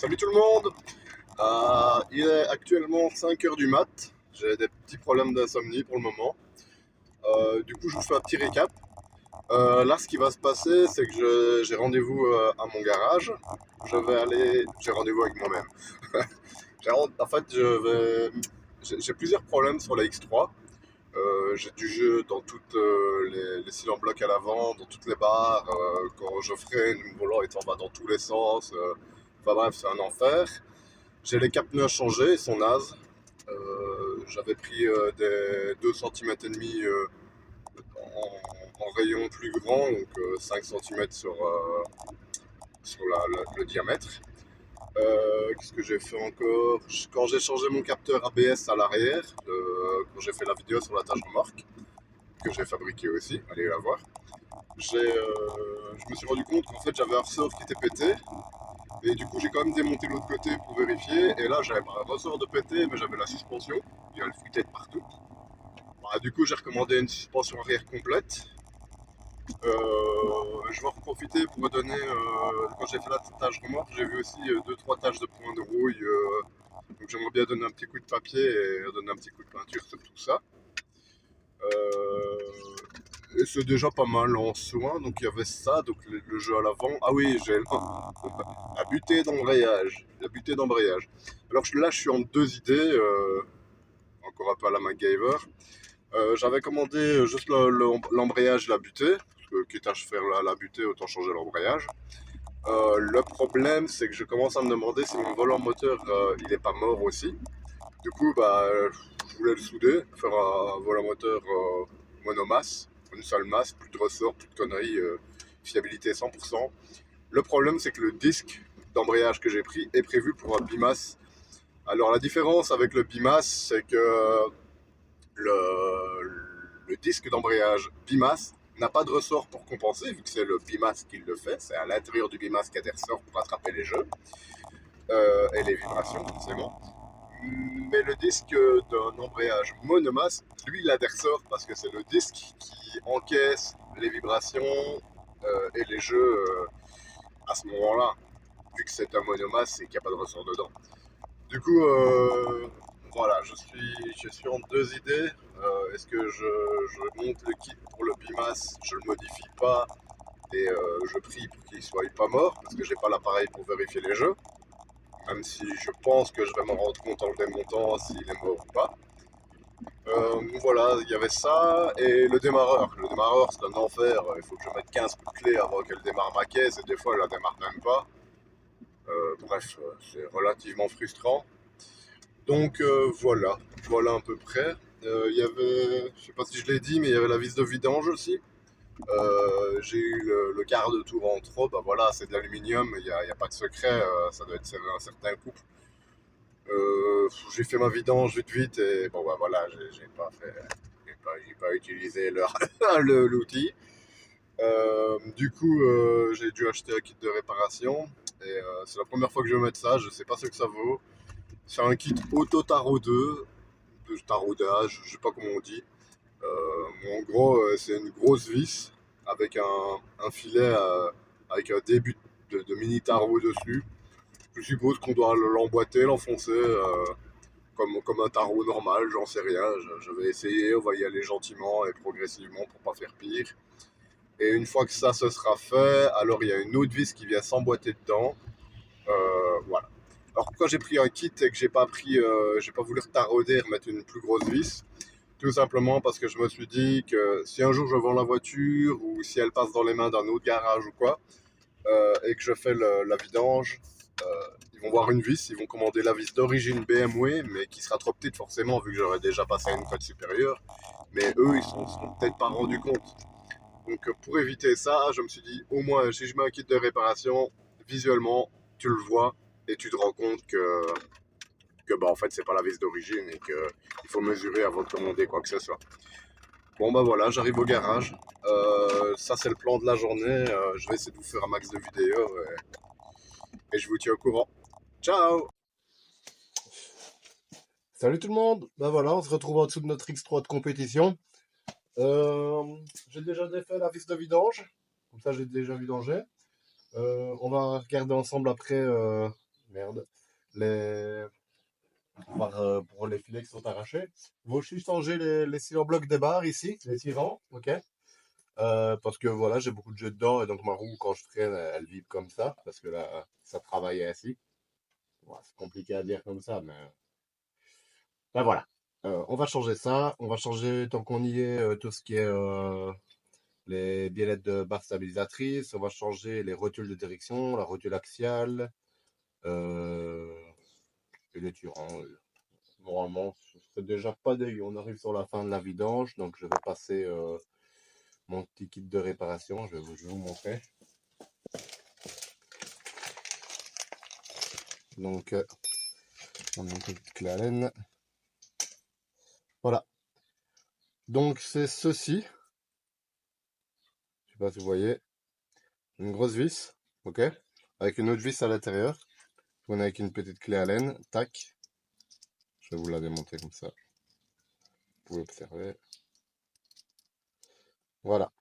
Salut tout le monde. Il est actuellement 5 heures du mat. J'ai des petits problèmes d'insomnie pour le moment. Du coup, je vous fais un petit récap. Là, ce qui va se passer, c'est que j'ai rendez-vous à mon garage. J'ai rendez-vous avec moi-même. En fait, j'ai plusieurs problèmes sur la X3. J'ai du jeu dans toutes les cylindres blocs à l'avant, dans toutes les barres. Quand je freine, le volant il s'en va dans tous les sens. Enfin bref, c'est un enfer. J'ai les cap pneus à changer, ils sont nazes. J'avais pris des 2 cm et demi en rayon plus grand, donc 5 cm sur le diamètre. Qu'est-ce que j'ai fait encore? Quand j'ai changé mon capteur ABS à l'arrière, quand j'ai fait la vidéo sur la tâche remorque, que j'ai fabriqué aussi, allez la voir, je me suis rendu compte qu'en fait j'avais un ressort qui était pété. Et du coup, j'ai quand même démonté l'autre côté pour vérifier. Et là, j'avais un ressort de pété, mais j'avais la suspension. Et elle fuitait de partout. Bah, du coup, j'ai recommandé une suspension arrière complète. Je vais en profiter pour donner. Quand j'ai fait la tâche remorque, j'ai vu aussi 2-3 taches de points de rouille. Donc, j'aimerais bien donner un petit coup de papier et donner un petit coup de peinture sur tout ça. Et c'est déjà pas mal en soin. Donc, il y avait ça. Donc, le jeu à l'avant. Ah oui, j'ai la butée d'embrayage. La butée d'embrayage. Alors là, je suis en deux idées. Encore un peu à la MacGyver. J'avais commandé juste l'embrayage et la butée. Parce que quitte à faire la butée, autant changer l'embrayage. Le problème, c'est que je commence à me demander si mon volant moteur il est pas mort aussi. Du coup, bah, je voulais le souder, faire un volant moteur monomasse, une seule masse, plus de ressort, plus de conneries, fiabilité 100%. Le problème, c'est que le disque d'embrayage que j'ai pris est prévu pour un bimasse. Alors la différence avec le bimasse, c'est que le disque d'embrayage bimasse n'a pas de ressort pour compenser, vu que c'est le bimasse qui le fait. C'est à l'intérieur du bimasse qu'il y a des ressorts pour attraper les jeux et les vibrations, forcément. Mais le disque d'un embrayage monomasse, lui, il a des ressorts parce que c'est le disque qui encaisse les vibrations et les jeux à ce moment-là. Vu que c'est un monomasse et qu'il n'y a pas de ressort dedans. Du coup, voilà, je suis en deux idées. Est-ce que je monte le kit pour le bimass, je le modifie pas et je prie pour qu'il soit pas mort parce que j'ai pas l'appareil pour vérifier les jeux, même si je pense que je vais m'en rendre compte en le démontant s'il est mort ou pas. Voilà, il y avait ça et le démarreur. Le démarreur, c'est un enfer. Il faut que je mette 15 coups de clé avant qu'elle démarre ma caisse et des fois elle la démarre même pas. Bref, c'est relativement frustrant. Donc voilà à peu près. Il y avait, je sais pas si je l'ai dit, mais il y avait la vis de vidange aussi. J'ai eu le quart de tour en trop, bah voilà, c'est de l'aluminium, il y a pas de secret, ça doit être serré un certain couple. J'ai fait ma vidange vite vite et bon bah voilà, j'ai pas utilisé l'outil. Du coup, j'ai dû acheter un kit de réparation et c'est la première fois que je vais mettre ça, je sais pas ce que ça vaut. C'est un kit Auto Tarot 2, de taraudage, je sais pas comment on dit. En gros, c'est une grosse vis avec un filet avec un début de mini tarot dessus. Je suppose qu'on doit l'emboîter, l'enfoncer comme un tarot normal, j'en sais rien. Je vais essayer, on va y aller gentiment et progressivement pour pas faire pire. Et une fois que ça se sera fait, alors il y a une autre vis qui vient s'emboîter dedans. Voilà. Alors pourquoi j'ai pris un kit et que j'ai pas voulu retarauder, remettre une plus grosse vis? Tout simplement parce que je me suis dit que si un jour je vends la voiture ou si elle passe dans les mains d'un autre garage ou quoi, et que je fais la vidange, ils vont voir une vis, ils vont commander la vis d'origine BMW, mais qui sera trop petite forcément vu que j'aurais déjà passé à une cote supérieure. Mais eux, ils ne se sont peut-être pas rendus compte. Donc pour éviter ça, je me suis dit au moins si je mets un kit de réparation, visuellement, tu le vois et tu te rends compte que bah, en fait c'est pas la vis d'origine et qu'il faut mesurer avant de commander quoi que ce soit. Bon bah voilà, j'arrive au garage. Ça c'est le plan de la journée. Je vais essayer de vous faire un max de vidéos et je vous tiens au courant. Ciao! Salut tout le monde! Ben voilà, on se retrouve en dessous de notre X3 de compétition. Euh, j'ai déjà défait la vis de vidange. Comme ça j'ai déjà vidangé. On va regarder ensemble après Merde. Les... pour les filets qui sont arrachés. Il faut aussi changer les cylindres blocs des barres ici, les tirants, ok? Parce que voilà, j'ai beaucoup de jeux dedans et donc ma roue, quand je freine, elle vibre comme ça, parce que là, ça travaille ainsi. Ouais, c'est compliqué à dire comme ça, mais ben voilà. On va changer ça. On va changer, tant qu'on y est, tout ce qui est les biellettes de barre stabilisatrice. On va changer les rotules de direction, la rotule axiale euh, et les tirants. Normalement, ce serait déjà pas dégueu. On arrive sur la fin de la vidange, donc je vais passer mon petit kit de réparation. Je vais vous montrer. Donc, on a une petite clé à laine. Voilà. Donc, c'est ceci. Je sais pas si vous voyez. Une grosse vis, ok? Avec une autre vis à l'intérieur. On a avec une petite clé à laine. Tac. Je vais vous la démonter comme ça. Vous pouvez observer. Voilà.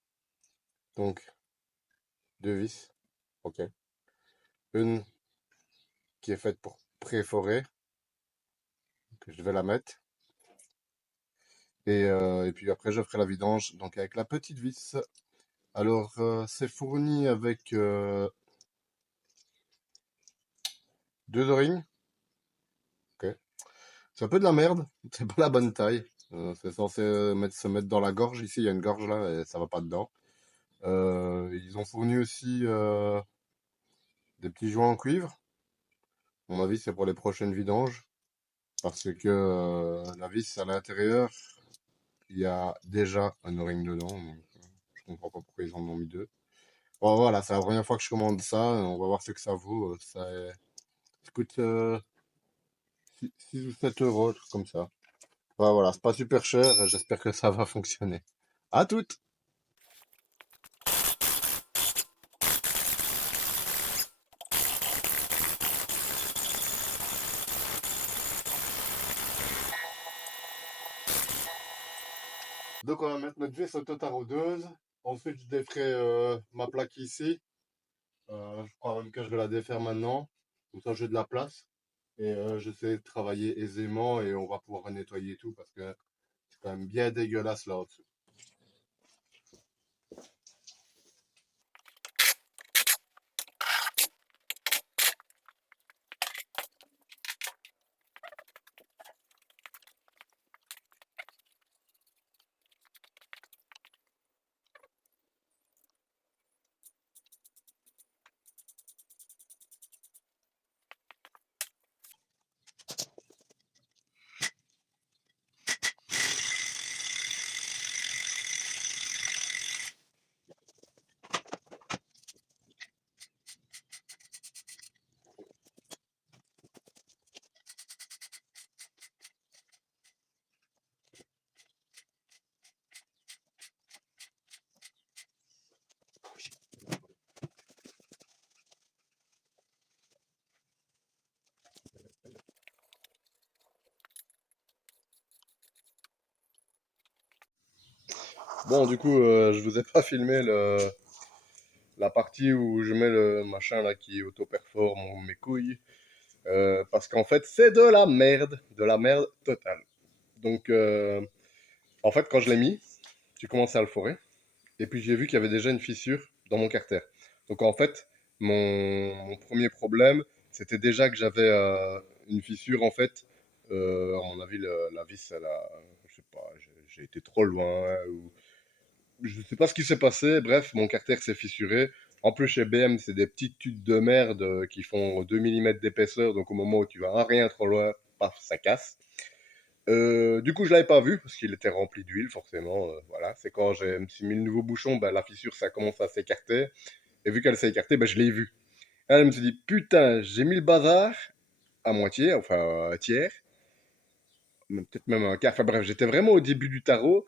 Donc, deux vis. Ok. Une qui est faite pour préforer. Que je vais la mettre. Et puis après, je ferai la vidange. Donc, avec la petite vis. Alors, c'est fourni avec deux o-rings. Ok. C'est un peu de la merde. C'est pas la bonne taille. C'est censé se mettre dans la gorge. Ici, il y a une gorge là et ça va pas dedans. Ils ont fourni aussi des petits joints en cuivre. À mon avis, c'est pour les prochaines vidanges. Parce que la vis à l'intérieur, il y a déjà un o-ring dedans. Donc, je comprends pas pourquoi ils en ont mis deux. Bon, voilà, c'est la première fois que je commande ça. On va voir ce que ça vaut. Ça coûte 6 ou 7 euros, un truc comme ça. Enfin, voilà, c'est pas super cher. J'espère que ça va fonctionner. À toutes! Donc, on va mettre notre vis auto-taraudeuses. Ensuite, je déferai ma plaque ici. Je crois même que je vais la défaire maintenant. Comme ça, j'ai de la place. Et j'essaie de travailler aisément et on va pouvoir nettoyer tout parce que c'est quand même bien dégueulasse là au-dessus. Bon, du coup, je vous ai pas filmé la partie où je mets le machin là qui auto-performe mes couilles. Parce qu'en fait, c'est de la merde totale. Donc, en fait, quand je l'ai mis, j'ai commencé à le forer. Et puis, j'ai vu qu'il y avait déjà une fissure dans mon carter. Donc, en fait, mon premier problème, c'était déjà que j'avais une fissure, en fait. À mon avis, la vis, je sais pas, j'ai été trop loin. Ou je sais pas ce qui s'est passé. Bref, mon carter s'est fissuré. En plus, chez BM, c'est des petites tubes de merde qui font 2 mm d'épaisseur. Donc, au moment où tu vas un rien trop loin, paf, ça casse. Du coup, je l'avais pas vu parce qu'il était rempli d'huile, forcément. Voilà, c'est quand je me suis mis le nouveau bouchon, ben, la fissure, ça commence à s'écarter. Et vu qu'elle s'est écartée, ben, je l'ai vu. Et là, je me suis dit, putain, j'ai mis le bazar à moitié, enfin à tiers, peut-être même un quart. Enfin bref, j'étais vraiment au début du tarot.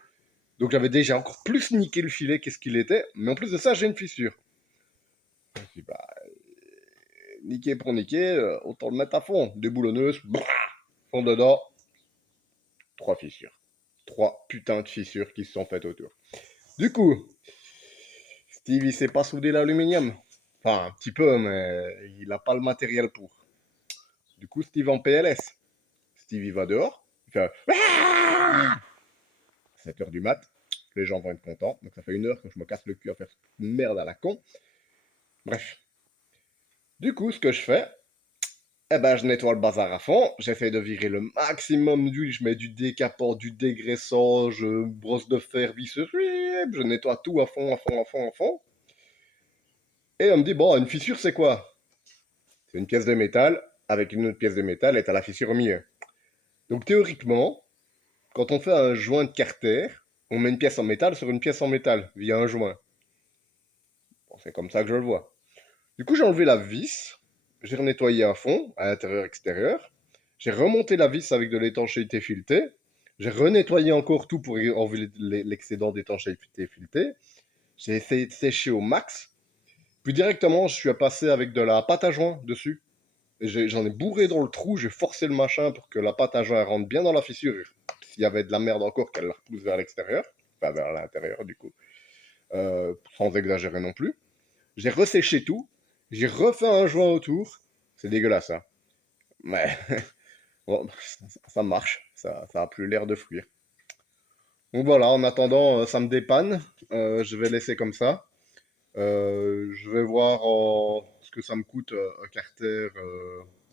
Donc j'avais déjà encore plus niqué le filet qu'est-ce qu'il était. Mais en plus de ça, j'ai une fissure. Je me suis dit, bah, niquer pour niquer, autant le mettre à fond. Déboulonneuse, fond dedans, trois fissures. Trois putains de fissures qui se sont faites autour. Du coup, Steve, il sait pas souder l'aluminium. Enfin, un petit peu, mais il n'a pas le matériel pour. Du coup, Steve en PLS. Steve, il va dehors. Il fait 7 h du mat. Les gens vont être contents. Donc ça fait 1 heure que je me casse le cul à faire cette merde à la con. Bref. Du coup, ce que je fais, eh ben, je nettoie le bazar à fond. J'essaie de virer le maximum d'huile. Je mets du décapant, du dégraissant, je brosse de fer, visseuse. Je nettoie tout à fond, à fond, à fond, à fond. Et on me dit, bon, une fissure, c'est quoi? C'est une pièce de métal avec une autre pièce de métal et t'as la fissure au milieu. Donc théoriquement, quand on fait un joint de carter, on met une pièce en métal sur une pièce en métal via un joint. Bon, c'est comme ça que je le vois. Du coup, j'ai enlevé la vis, j'ai nettoyé à fond, à l'intérieur, extérieur. J'ai remonté la vis avec de l'étanchéité filetée. J'ai renettoyé encore tout pour enlever l'excédent d'étanchéité filetée. J'ai essayé de sécher au max. Puis directement, je suis passé avec de la pâte à joint dessus. J'en ai bourré dans le trou, j'ai forcé le machin pour que la pâte à joint rentre bien dans la fissure. S'il y avait de la merde encore, qu'elle la repousse vers l'extérieur. Enfin, vers l'intérieur, du coup. Sans exagérer non plus. J'ai resséché tout. J'ai refait un joint autour. C'est dégueulasse, hein. Mais bon, ça marche. Ça a plus l'air de fuir. Donc voilà, en attendant, ça me dépanne. Je vais laisser comme ça. Je vais voir ce que ça me coûte un carter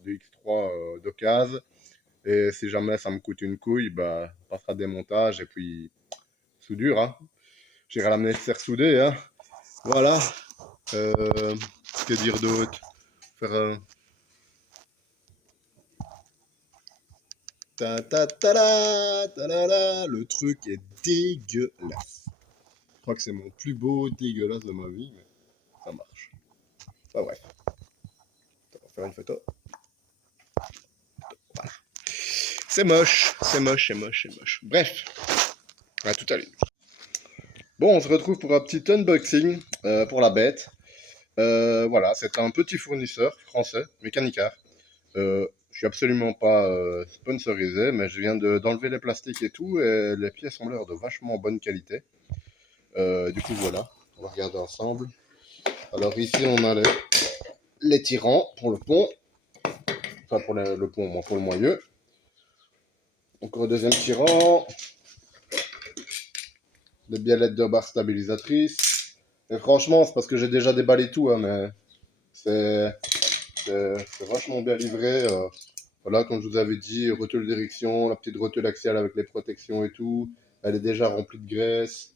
de X3 d'occasion. Et si jamais ça me coûte une couille, bah, on passera des montages et puis soudure, hein. J'irai l'amener faire souder, hein. Voilà. Euh, que dire d'autre? Faire un... Ta ta ta la, ta la la. Le truc est dégueulasse. Je crois que c'est mon plus beau dégueulasse de ma vie, mais ça marche. Bah bref. On va faire une photo. Voilà. C'est moche, c'est moche, c'est moche, c'est moche. Bref, à tout à l'heure. Bon, on se retrouve pour un petit unboxing pour la bête. Voilà, c'est un petit fournisseur français, Mécanicard. Je suis absolument pas sponsorisé, mais je viens d'enlever les plastiques et tout, et les pièces ont l'air de vachement bonne qualité. Du coup, voilà, on va regarder ensemble. Alors ici, on a les tirants pour le pont, enfin pour le pont, moins pour le moyeu. Encore un deuxième tirant, des biellettes de barre stabilisatrices. Et franchement, c'est parce que j'ai déjà déballé tout, hein, mais c'est vachement bien livré. Voilà, comme je vous avais dit, rotule direction, la petite rotule axiale avec les protections et tout. Elle est déjà remplie de graisse.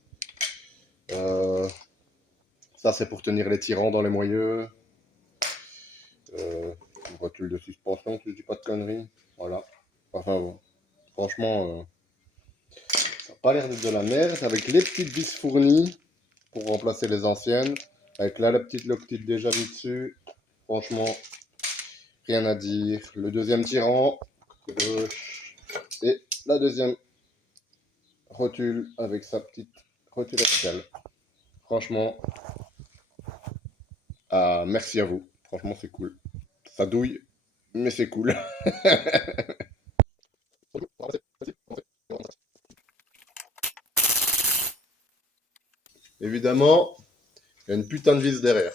Ça, c'est pour tenir les tirants dans les moyeux. Une rotule de suspension, si je dis pas de conneries. Voilà. Enfin bon, franchement, ça n'a pas l'air d'être de la merde. Avec les petites vis fournies pour remplacer les anciennes. Avec là, la petite loctite déjà mis dessus. Franchement, rien à dire. Le deuxième tirant, gauche. Et la deuxième rotule avec sa petite rotule axiale. Franchement, merci à vous. Franchement, c'est cool. Ça douille, mais c'est cool. Évidemment, il y a une putain de vis derrière.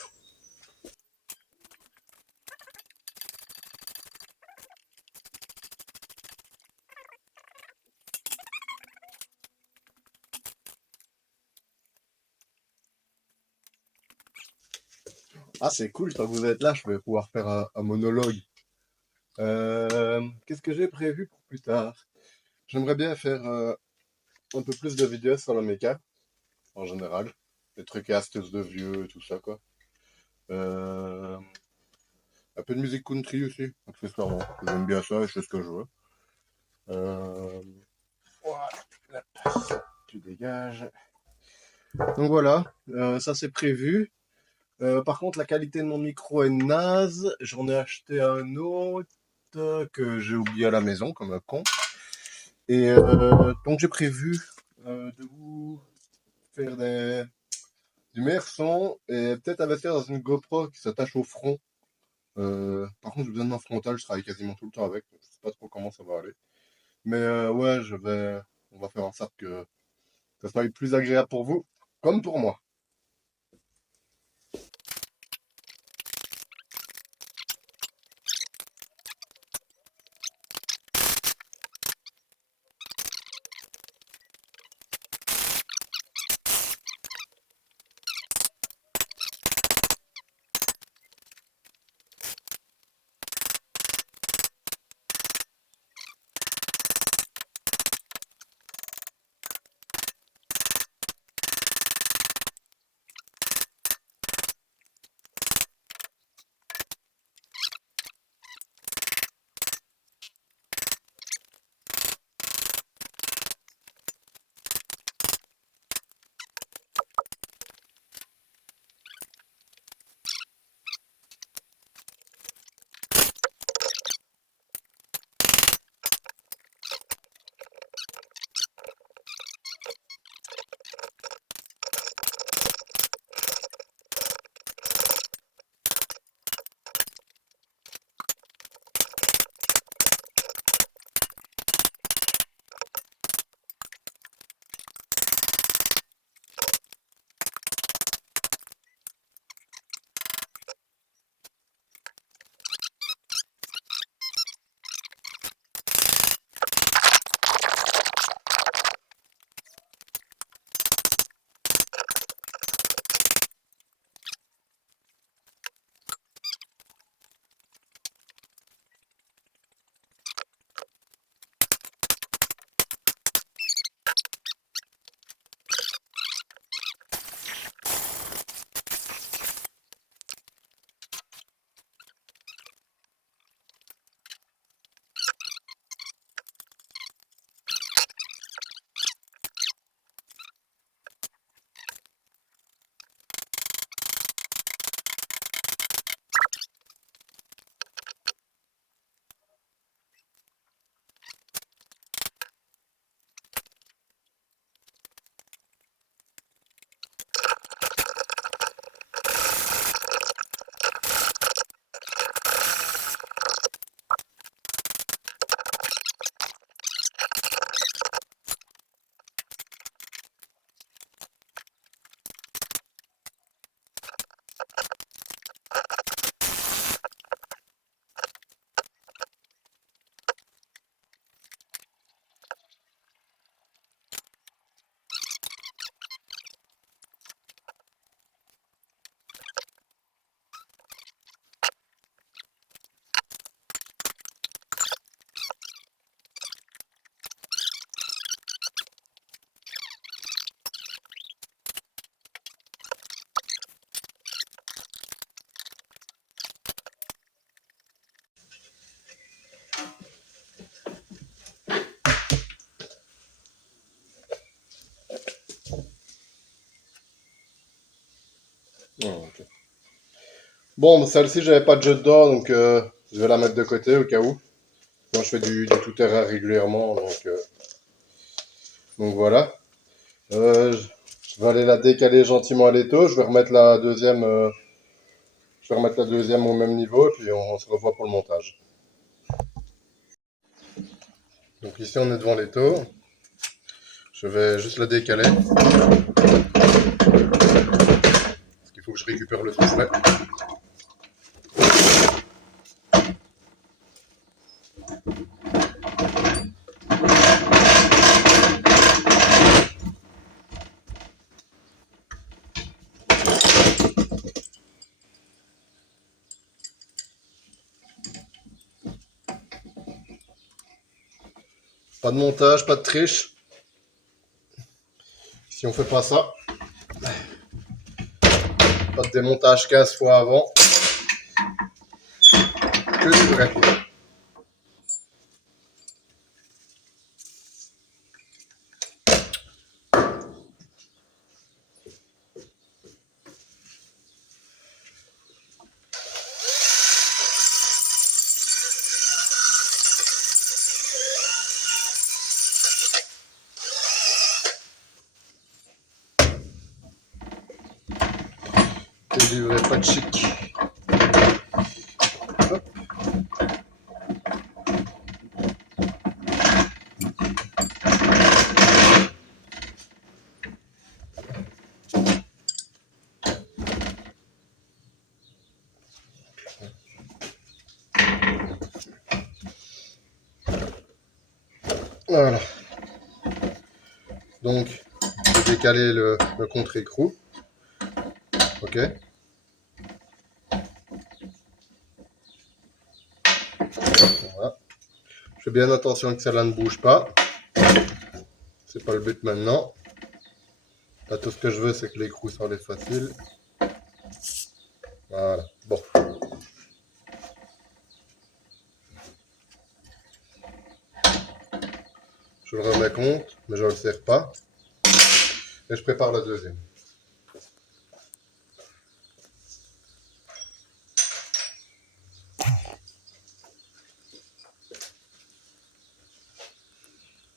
Ah, c'est cool, tant que vous êtes là, je vais pouvoir faire un monologue. Qu'est-ce que j'ai prévu pour plus tard? J'aimerais bien faire un peu plus de vidéos sur la méca, en général. Des trucs et astuces de vieux et tout ça, quoi. Euh, un peu de musique country aussi, accessoirement. J'aime bien ça et je sais ce que je veux. Voilà. Tu dégages. Donc voilà, ça c'est prévu. Par contre, la qualité de mon micro est naze. J'en ai acheté un autre que j'ai oublié à la maison, comme un con. Et donc j'ai prévu de vous faire du meilleur son et peut-être investir dans une GoPro qui s'attache au front. Par contre, je vous donne ma frontale, je travaille quasiment tout le temps avec, donc je sais pas trop comment ça va aller. Mais ouais, on va faire en sorte que ça soit plus agréable pour vous, comme pour moi. Bon, celle-ci, j'avais pas de jet d'or, donc je vais la mettre de côté au cas où. Moi, je fais du tout-terrain régulièrement, donc voilà. Je vais aller la décaler gentiment à l'étau. Je vais remettre la deuxième au même niveau, et puis on se revoit pour le montage. Donc ici, on est devant l'étau. Je vais juste la décaler. Parce qu'il faut que je récupère le soufflet. Pas de montage, pas de triche. Si on fait pas ça, pas de démontage 15 fois avant, que du vrai. Que du vrai, pas de chic. Hop. Voilà. Donc, je vais décaler le contre-écrou. Ok. Voilà. Je fais bien attention que celle-là ne bouge pas. C'est pas le but maintenant. Là, tout ce que je veux, c'est que l'écrou s'enlève facile. Voilà. Bon. Je le remets compte, mais je ne le serre pas. Et je prépare la deuxième.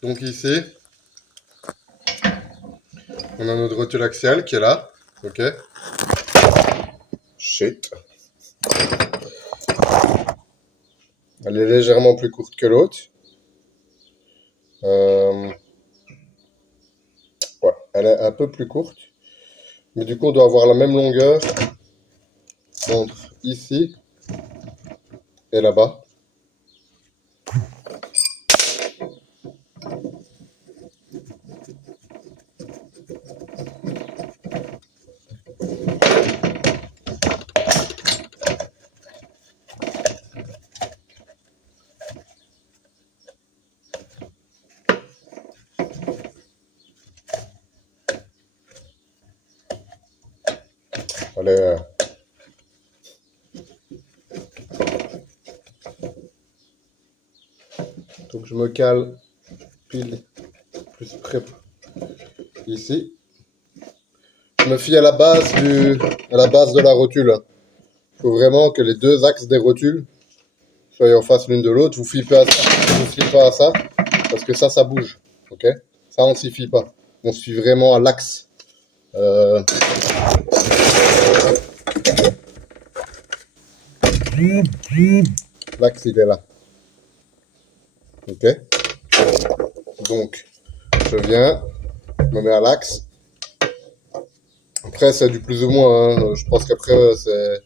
Donc ici, on a notre rotule axiale qui est là. Ok. Shit. Elle est légèrement plus courte que l'autre. Ouais, elle est un peu plus courte. Mais du coup, on doit avoir la même longueur entre ici et là-bas. Elle est, donc je me cale pile plus près ici. Je me fie à la base de la rotule. Il faut vraiment que les deux axes des rotules soient en face l'une de l'autre. Vous fiez pas à ça, parce que ça bouge. Ok. Ça, on s'y fie pas. On se fie vraiment à l'axe. L'axe, il est là. Ok. Donc, je viens, je me mets à l'axe. Après, c'est du plus ou moins. Hein. Je pense qu'après, c'est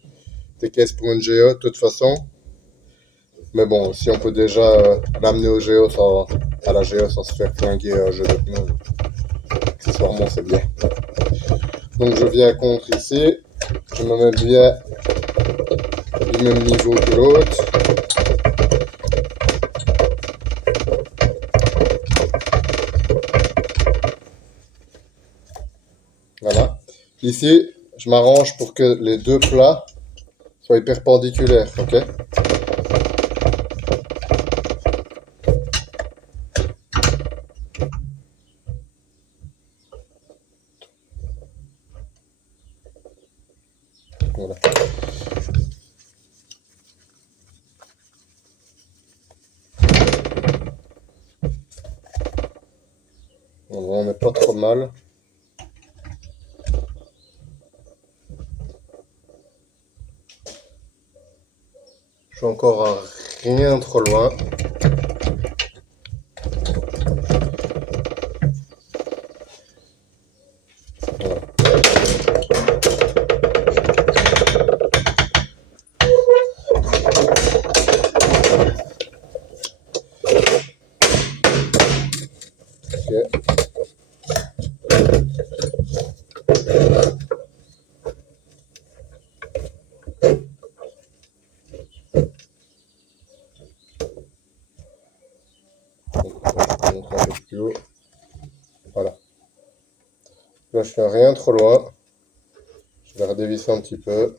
des caisses pour une GE de toute façon. Mais bon, si on peut déjà l'amener au GE à la GE sans se faire flinguer un jeu de pneus, accessoirement, c'est bien. Donc, je viens contre ici. Je me mets bien du même niveau que l'autre. Voilà. Ici, je m'arrange pour que les deux plats soient perpendiculaires, ok? Voilà. On n'est pas trop mal. Je suis encore à rien trop loin. Voilà. Là, je suis à rien trop loin. Je vais redévisser un petit peu.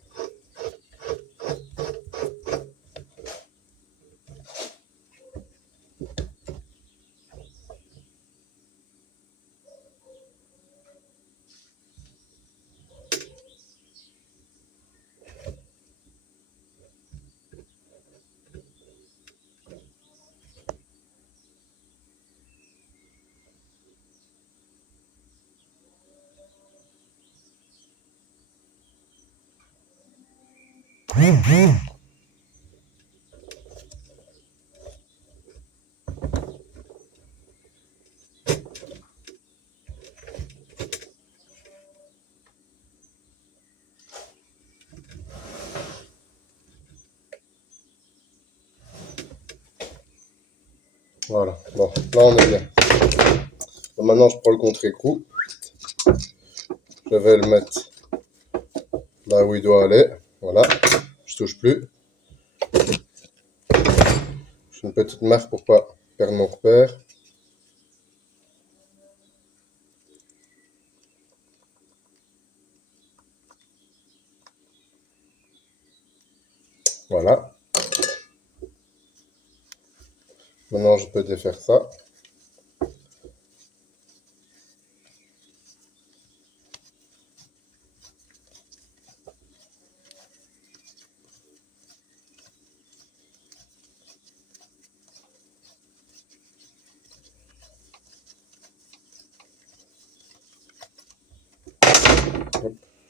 Voilà, bon, là on est bien. Donc maintenant je prends le contre-écrou. Je vais le mettre là où il doit aller. Voilà, je touche plus. Je fais une petite marque pour pas perdre mon repère. Voilà. Maintenant je peux défaire ça.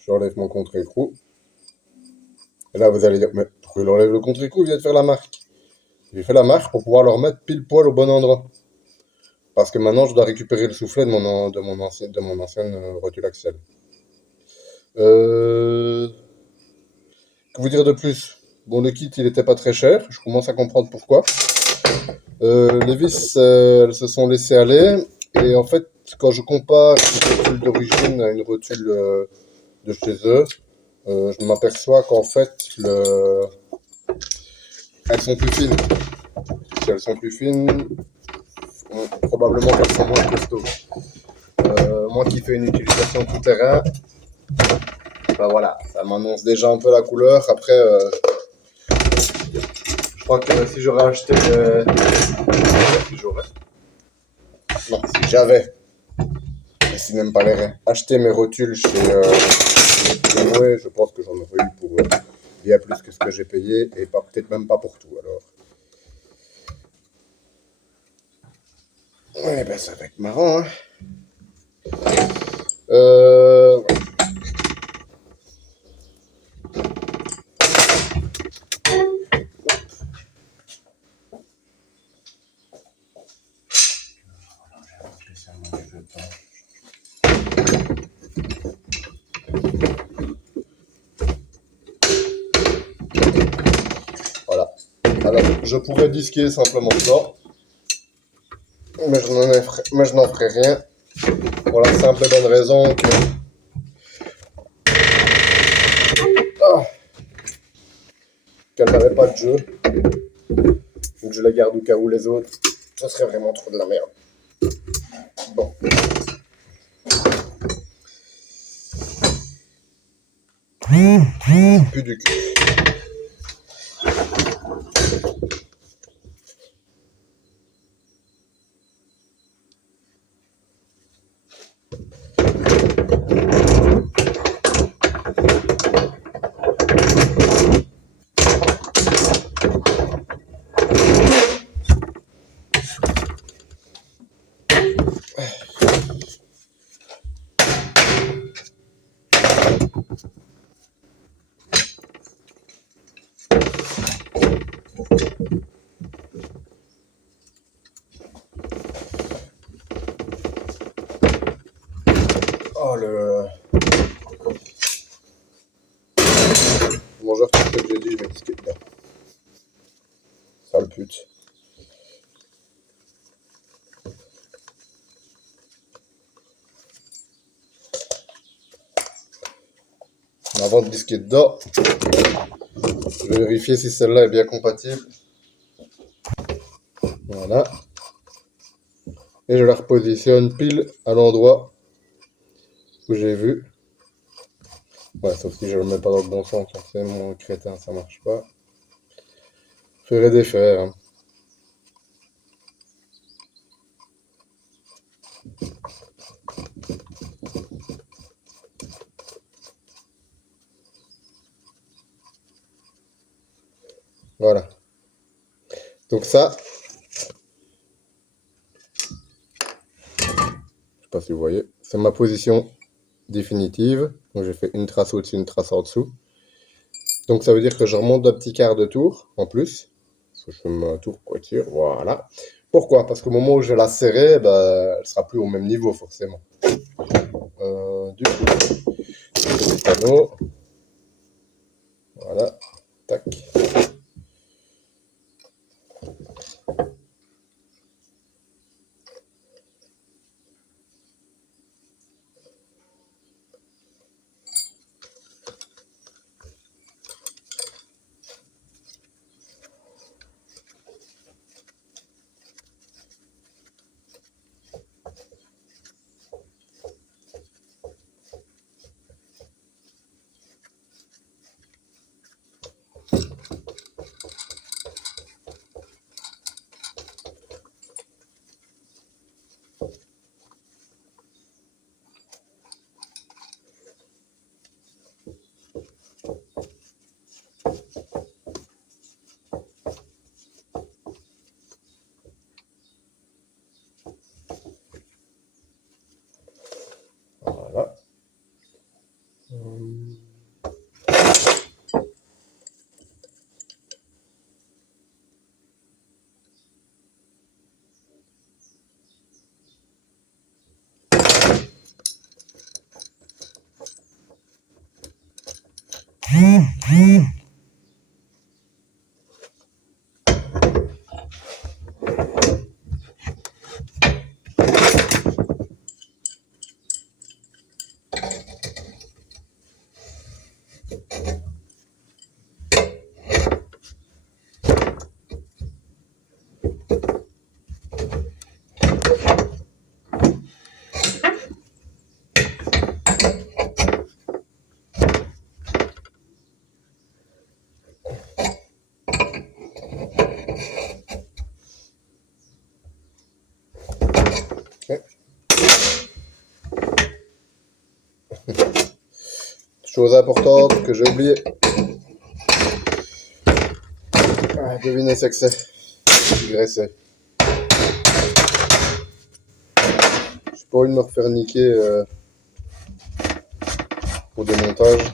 J'enlève mon contre-écrou. Et là, vous allez dire, mais pourquoi il enlève le contre-écrou? Il vient de faire la marque. J'ai fait la marque pour pouvoir le remettre pile poil au bon endroit. Parce que maintenant, je dois récupérer le soufflet de mon ancienne rotule axiale. Que vous dire de plus? Bon, le kit, il était pas très cher. Je commence à comprendre pourquoi. Les vis, elles se sont laissées aller. Et en fait, quand je compare une rotule d'origine à une rotule de chez eux, je m'aperçois qu'en fait, elles sont plus fines. Si elles sont plus fines, probablement qu'elles sont moins costauds. Moi qui fais une utilisation tout terrain, ben voilà, ça m'annonce déjà un peu la couleur. Après, je crois que si j'aurais acheté si j'avais, si n'aime pas les reins, acheté mes rotules chez Noé, je pense que j'en aurais eu pour bien plus que ce que j'ai payé, et pas peut-être même pas pour tout alors. Ouais, ben ça va être marrant, hein. Ouais. Voilà. Alors, je pourrais disquer simplement ça, mais je n'en ferai rien. Pour la simple et bonne raison que... qu'elle n'avait pas de jeu. Donc je la garde au cas où les autres. Ça serait vraiment trop de la merde. Bon. Plus du cul. pute. Avant de disquer dedans, je vais vérifier si celle-là est bien compatible. Voilà. Et je la repositionne pile à l'endroit où j'ai vu. Ouais, sauf si je le mets pas dans le bon sens, c'est mon crétin, ça marche pas. Faire et défaire. Hein. Voilà. Donc ça, je sais pas si vous voyez, c'est ma position définitive. Donc j'ai fait une trace au-dessus, une trace en dessous. Donc ça veut dire que je remonte d'un petit quart de tour en plus. Parce que je fais ma tour poiture, voilà. Pourquoi? Parce qu'au moment où je vais la serrer, bah, elle sera plus au même niveau forcément. Du coup, petit panneau. Voilà. Tac. Voilà. Okay. Chose importante que j'ai oublié. Ah, devinez ce que c'est. Graisser. J'ai pas envie de me refaire niquer au démontage.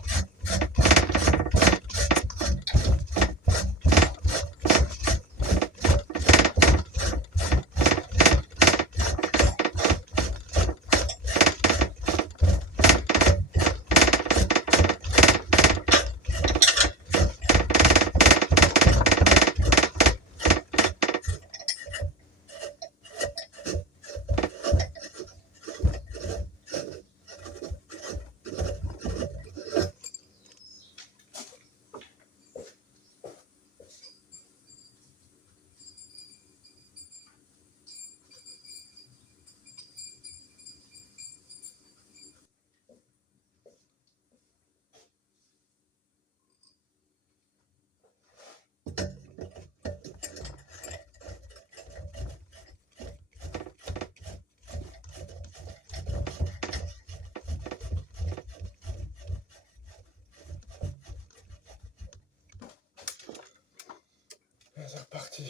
C'est reparti.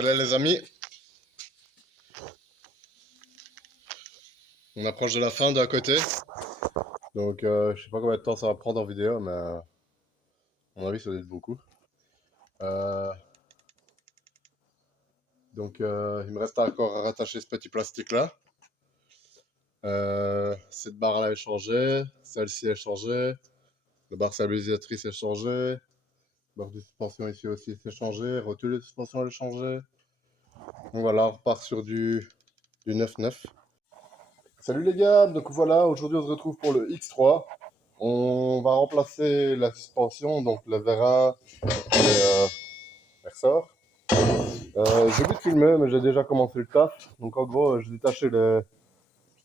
Voilà les amis, on approche de la fin de à côté. Donc je sais pas combien de temps ça va prendre en vidéo, mais à mon avis ça doit être beaucoup. Euh, il me reste encore à rattacher ce petit plastique là. Cette barre là est changée, celle-ci est changée, la barre stabilisatrice est changée, la barre de suspension ici aussi c'est changé, rotule de suspension est changée. Donc voilà, on repart sur du 9-9. Salut les gars, donc voilà, aujourd'hui on se retrouve pour le X3. On va remplacer la suspension, donc le vérin et ressort. J'ai oublié de filmer, mais j'ai déjà commencé le taf. Donc en gros, j'ai détaché le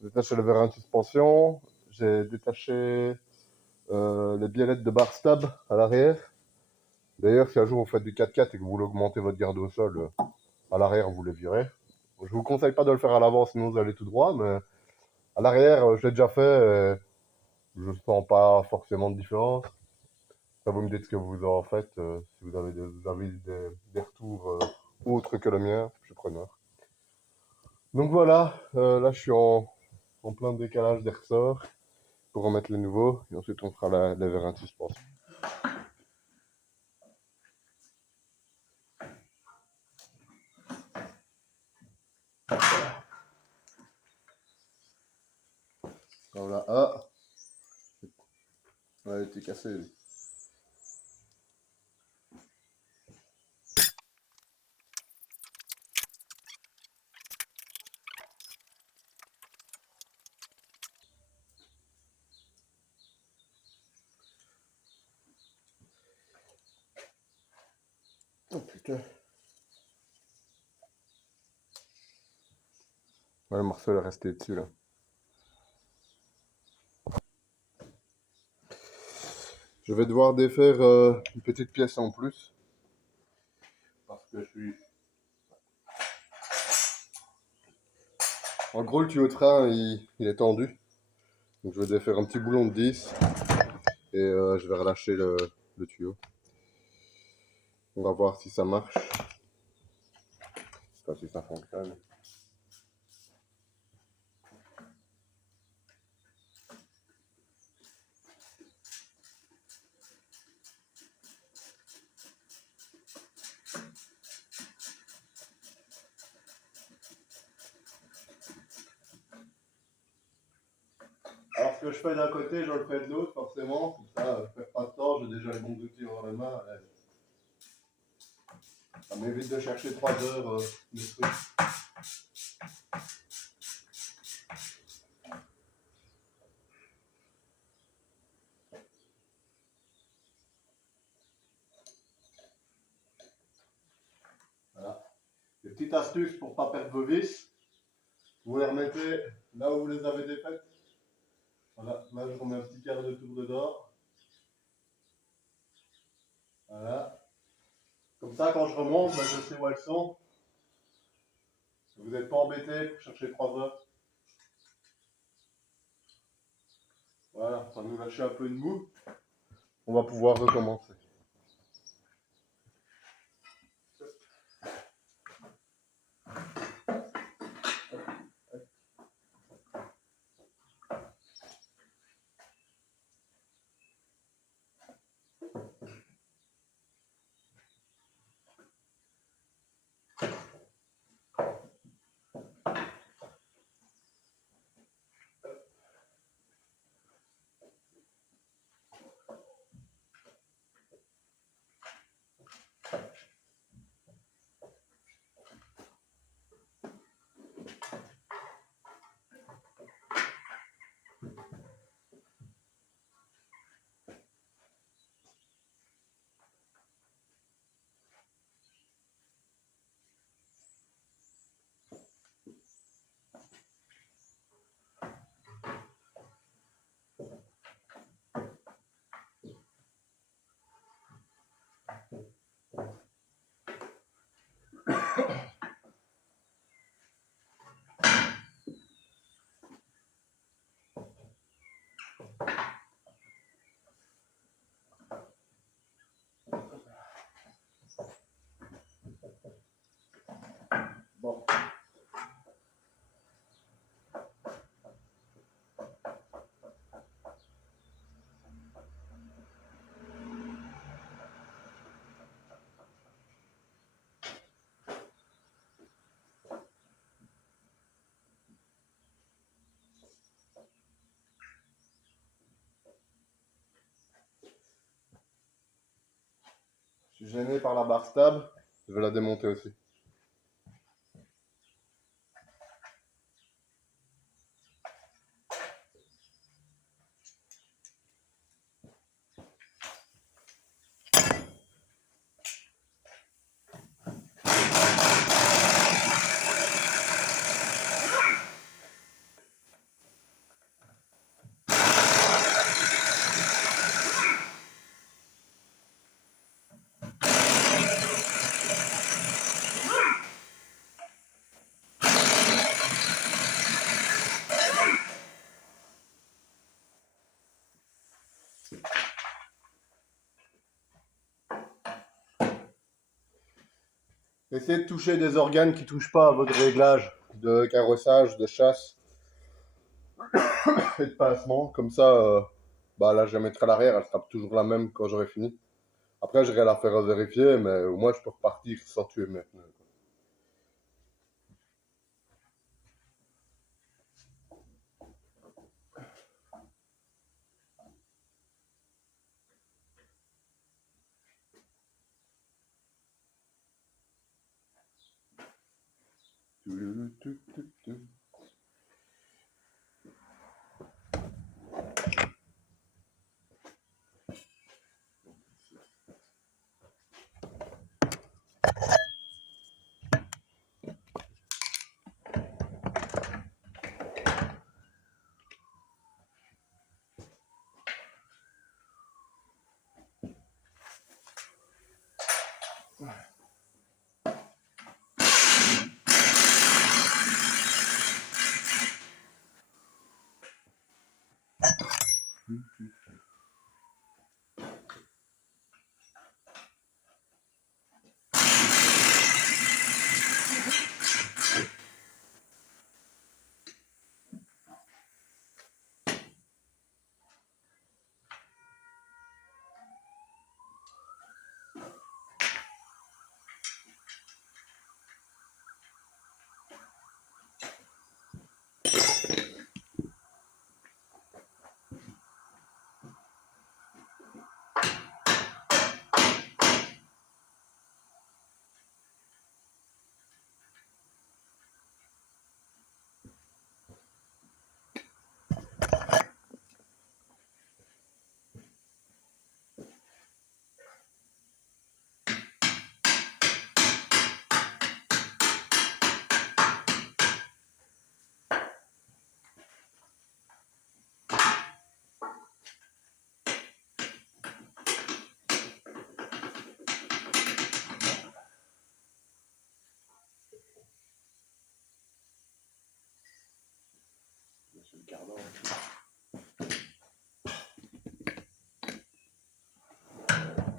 vérin de suspension, j'ai détaché les biellettes de barre stab à l'arrière. D'ailleurs, si un jour vous faites du 4x4 et que vous voulez augmenter votre garde au sol, à l'arrière vous les virez. Je vous conseille pas de le faire à l'avant, sinon vous allez tout droit, mais à l'arrière, je l'ai déjà fait. Je sens pas forcément de différence. Ça, vous me dites ce que vous en faites. Si vous avez des retours autres que le mien, je suis preneur. Donc voilà, là je suis en plein décalage des ressorts pour remettre les nouveaux. Et ensuite on fera les vérins de suspension. Voilà, ah, ouais, il était cassé lui. Oh putain. Ouais, le morceau est resté dessus là. Je vais devoir défaire une petite pièce en plus. Parce que je suis... En gros, le tuyau de frein, il est tendu. Donc je vais défaire un petit boulon de 10 et je vais relâcher le tuyau. On va voir si ça marche. Enfin, si ça fonctionne. Alors, ce que je fais d'un côté, je le fais de l'autre, forcément. Comme ça, je perds pas de temps, j'ai déjà les bons outils dans les mains. Ça m'évite de chercher 3 heures de trucs. Voilà. Des petites astuces pour pas perdre vos vis. Vous les remettez là où vous les avez défaites. Voilà, là je remets un petit quart de tour dedans. Voilà. Comme ça, quand je remonte, ben, je sais où elles sont. Vous n'êtes pas embêté pour chercher 3 heures. Voilà, ça va nous lâcher un peu de mou. On va pouvoir recommencer. Je suis gêné par la barre stable. Je vais la démonter aussi. Essayez de toucher des organes qui ne touchent pas à votre réglage de carrossage, de chasse et de pincement. Comme ça, là, je la mettrai à l'arrière, elle sera toujours la même quand j'aurai fini. Après, j'irai la faire vérifier, mais au moins, je peux repartir sans tuer mes pneus.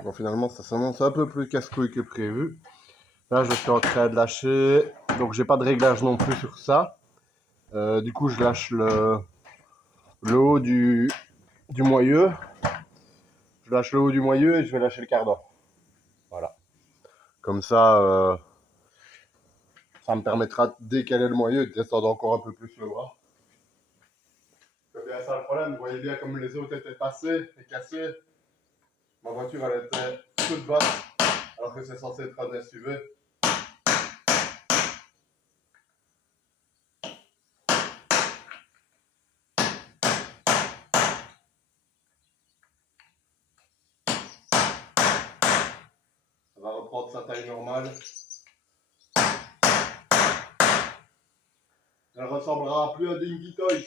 Bon, finalement, ça s'annonce un peu plus casse-couille que prévu. Là, je suis en train de lâcher, donc j'ai pas de réglage non plus sur ça. Du coup, je lâche le haut du moyeu. Je lâche le haut du moyeu et je vais lâcher le cardan. Voilà. Comme ça, ça me permettra de décaler le moyeu et de descendre encore un peu plus le bras. C'est bien ça le problème. Vous voyez bien comme les autres étaient passés et cassés. Ma voiture, elle était toute basse, alors que c'est censé être un SUV. Ça va reprendre sa taille normale. Elle ressemblera plus à Dinky Toys.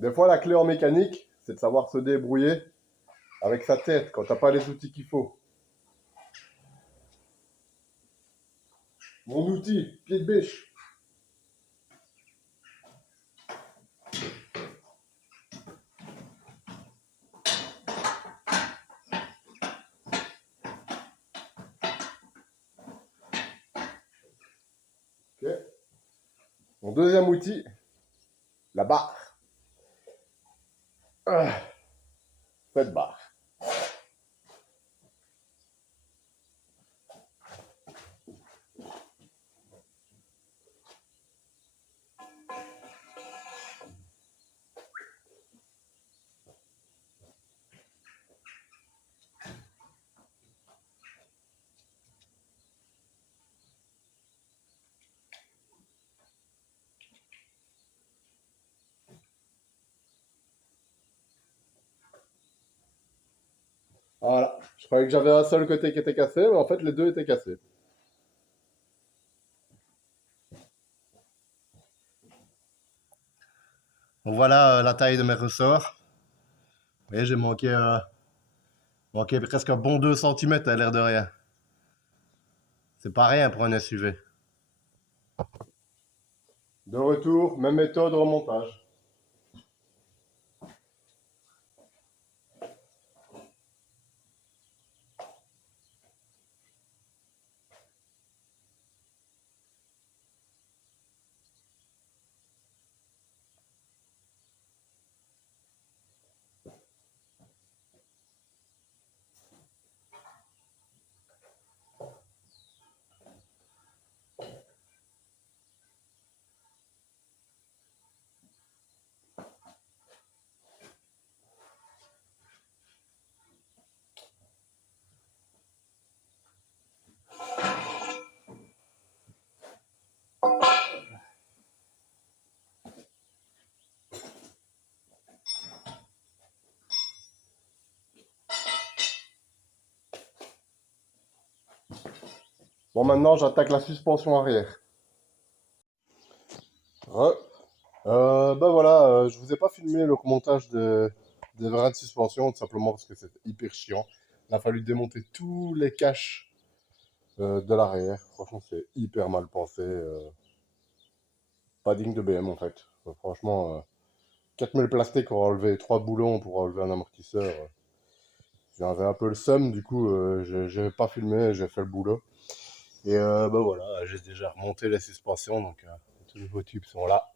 Des fois, la clé en mécanique, c'est de savoir se débrouiller avec sa tête quand t'as pas les outils qu'il faut. Mon outil, pied de bêche. Ok. Mon deuxième outil, la barre. Cette barre. Voilà. Je croyais que j'avais un seul côté qui était cassé, mais en fait, les deux étaient cassés. Donc voilà la taille de mes ressorts. Et j'ai manqué presque un bon 2 cm à l'air de rien. C'est pas rien pour un SUV. De retour, même méthode remontage. Bon, maintenant, j'attaque la suspension arrière. Ben voilà, je vous ai pas filmé le remontage des vrais de suspension, tout simplement parce que c'était hyper chiant. Il a fallu démonter tous les caches de l'arrière. Franchement, c'est hyper mal pensé. Pas digne de BM en fait. Franchement, 4000 plastiques pour enlever 3 boulons pour enlever un amortisseur. J'avais un peu le seum, du coup, j'ai pas filmé, j'ai fait le boulot. Et ben voilà, j'ai déjà remonté les suspensions, donc tous les nouveaux tubes sont là.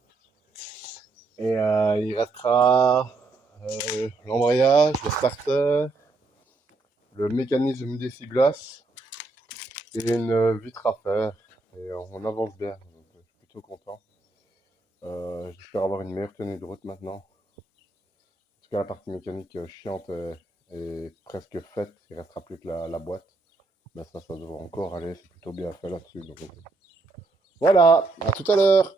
Et il restera l'embrayage, le starter, le mécanisme d'essuie-glace et une vitre à faire. Et on avance bien, donc je suis plutôt content. J'espère avoir une meilleure tenue de route maintenant. En tout cas, la partie mécanique chiante est presque faite. Il restera plus que la boîte. Ben ça devrait encore aller. C'est plutôt bien fait là-dessus. Donc, voilà, à tout à l'heure.